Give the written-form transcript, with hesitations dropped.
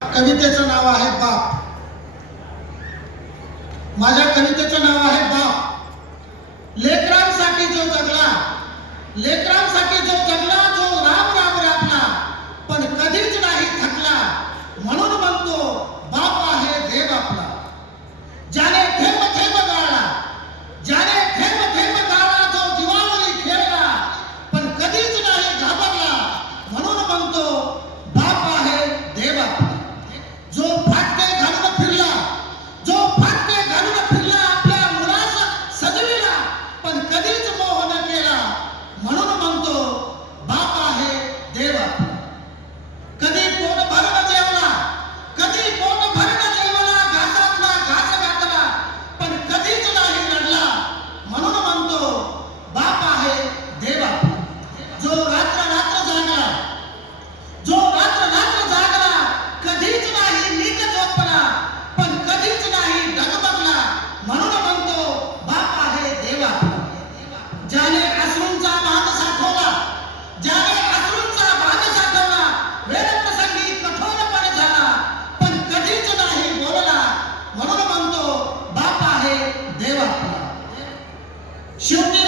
कवितेचं नाव आहे बाप. माझ्या कवितेचं नाव आहे बाप. लेकरांसाठी जो जगला, लेकरांसाठी जो जगला, जो राम राम राबला, पण कधीच नाही थकला, म्हणून म्हणतो बाप आहे देव आपला. ज्याने थेंब थेंब गाळला, ज्याने थेंब थेंब गाळला, जो जीवावरी खेळला, पण कधीच नाही घाबरला, म्हणून म्हणतो बाप आहे देव आपला. जो फाटके घालून फिरला, जो फाटके घालून फिरला, आपल्या मुलास सजविला, पण कधीच मोह न केला, म्हणून म्हणतो बाप आहे देव आपला. कधी पोट भरून जेवला, कधी पोट भरून जेवला, घासातला घास घातला, पण कधीच नाही लढला, म्हणून म्हणतो बाप आहे देव आपला. जो रात्र रात्र जागला, जो रात्र रात्र जागला, कधीच नाही नीट झोपला, पण कधीच नाही डगमगला, म्हणून म्हणतो बाप आहे देव आपला. ज्याने अश्रूंचा बांध साठवला, ज्याने अश्रूंचा बांध साठवला, वेळप्रसंगी कठोरपणे झाला, पण कधीच नाही बोलला, म्हणून म्हणतो बाप आहे देव आपला. शेवटी